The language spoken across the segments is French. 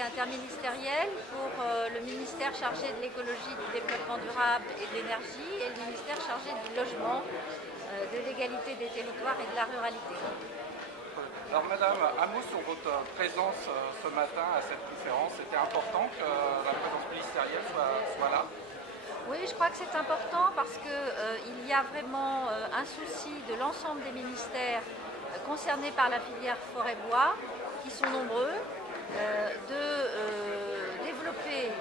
interministériel pour le ministère chargé de l'écologie, du développement durable et de l'énergie et le ministère chargé du logement, de l'égalité des territoires et de la ruralité. Alors Madame, un mot sur votre présence ce matin à cette conférence. C'était important que la présence ministérielle soit là? Oui, je crois que c'est important parce qu'il y a vraiment un souci de l'ensemble des ministères concernés par la filière forêt-bois, qui sont nombreux, de développer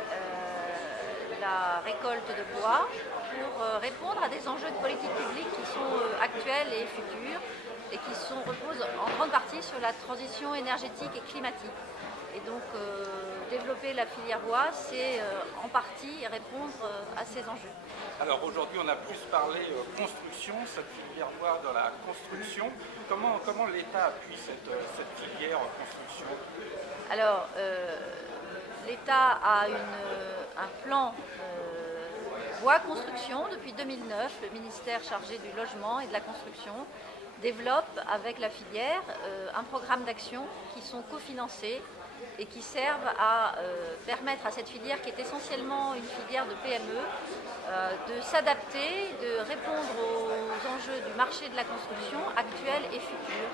la récolte de bois pour répondre à des enjeux de politique publique qui sont actuels et futurs et qui reposent en grande partie sur la transition énergétique et climatique. Et donc développer la filière bois, c'est en partie répondre à ces enjeux. Alors aujourd'hui, on a plus parlé construction, cette filière bois dans la construction. Comment l'État appuie cette filière construction? Alors l'État a un plan bois construction depuis 2009. Le ministère chargé du logement et de la construction développe avec la filière un programme d'action qui sont cofinancés et qui servent à permettre à cette filière, qui est essentiellement une filière de PME, de s'adapter, de répondre aux enjeux du marché de la construction actuel et futur,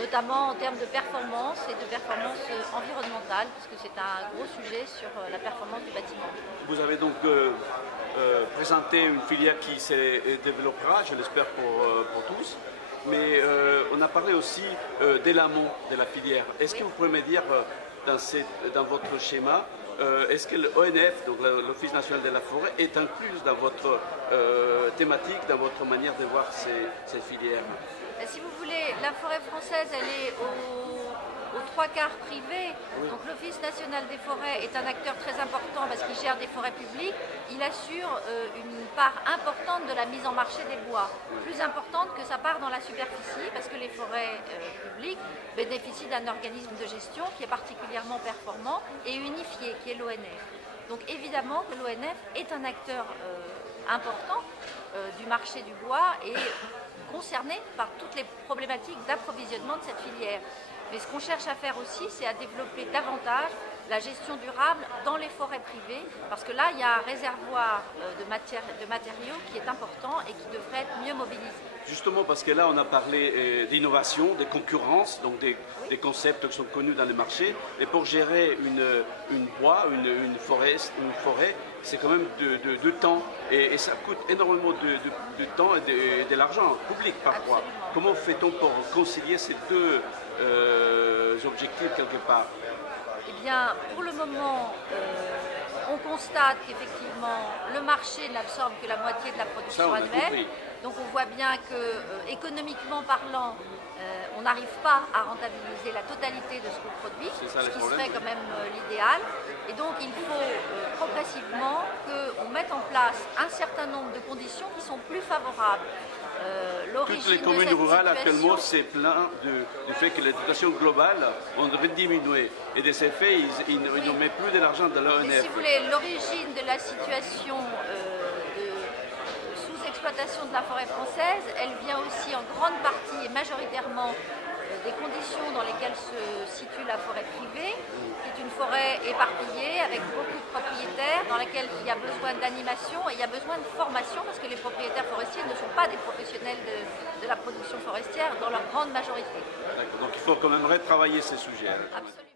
notamment en termes de performance et de performance environnementale, puisque c'est un gros sujet sur la performance du bâtiment. Vous avez donc présenté une filière qui se développera, je l'espère pour tous, mais on a parlé aussi de l'amont de la filière. Est-ce que vous pouvez me dire, dans votre schéma, est-ce que l'ONF, donc l'Office national de la forêt, est inclus dans votre thématique, dans votre manière de voir ces filières? Si vous voulez, la forêt française, elle est aux trois quarts privée. Oui. Donc l'Office national des forêts est un acteur très important parce qu'il gère des forêts publiques. Il assure une part importante de la mise en marché des bois, plus importante que sa part dans la superficie, parce que les forêts publiques bénéficient d'un organisme de gestion qui est particulièrement performant et unifié, qui est l'ONF. Donc évidemment que l'ONF est un acteur important du marché du bois et concerné par toutes les problématiques d'approvisionnement de cette filière. Mais ce qu'on cherche à faire aussi, c'est à développer davantage la gestion durable dans les forêts privées, parce que là, il y a un réservoir de matériaux qui est important et qui devrait être mieux mobilisé. Justement, parce que là, on a parlé d'innovation, de concurrence, donc des concepts qui sont connus dans les marchés. Et pour gérer une forêt, c'est quand même de temps. Et ça coûte énormément de temps et de l'argent public parfois. Absolument. Comment fait-on pour concilier ces deux objectifs quelque part? Eh bien, pour le moment, on constate qu'effectivement, le marché n'absorbe que la moitié de la production annuelle. Donc on voit bien que, économiquement parlant, on n'arrive pas à rentabiliser la totalité de ce qu'on produit, ce qui serait quand même l'idéal. Et donc il faut progressivement qu'on mette en place un certain nombre de conditions qui sont plus favorables. Toutes les communes rurales actuellement se plaignent du fait que l'éducation globale ont diminué. Et de ces faits, ils ne mettent plus de l'argent dans l'ONF. Mais si vous voulez, l'origine de la situation de sous-exploitation de la forêt française, elle vient aussi en grande partie et majoritairement des conditions dans lesquelles se situe la forêt privée, qui est une forêt éparpillée avec beaucoup de propriétaires, dans laquelle il y a besoin d'animation et il y a besoin de formation, parce que les propriétaires forestiers ne sont pas des professionnels de la production forestière dans leur grande majorité. Donc il faut quand même retravailler ces sujets. Absolument.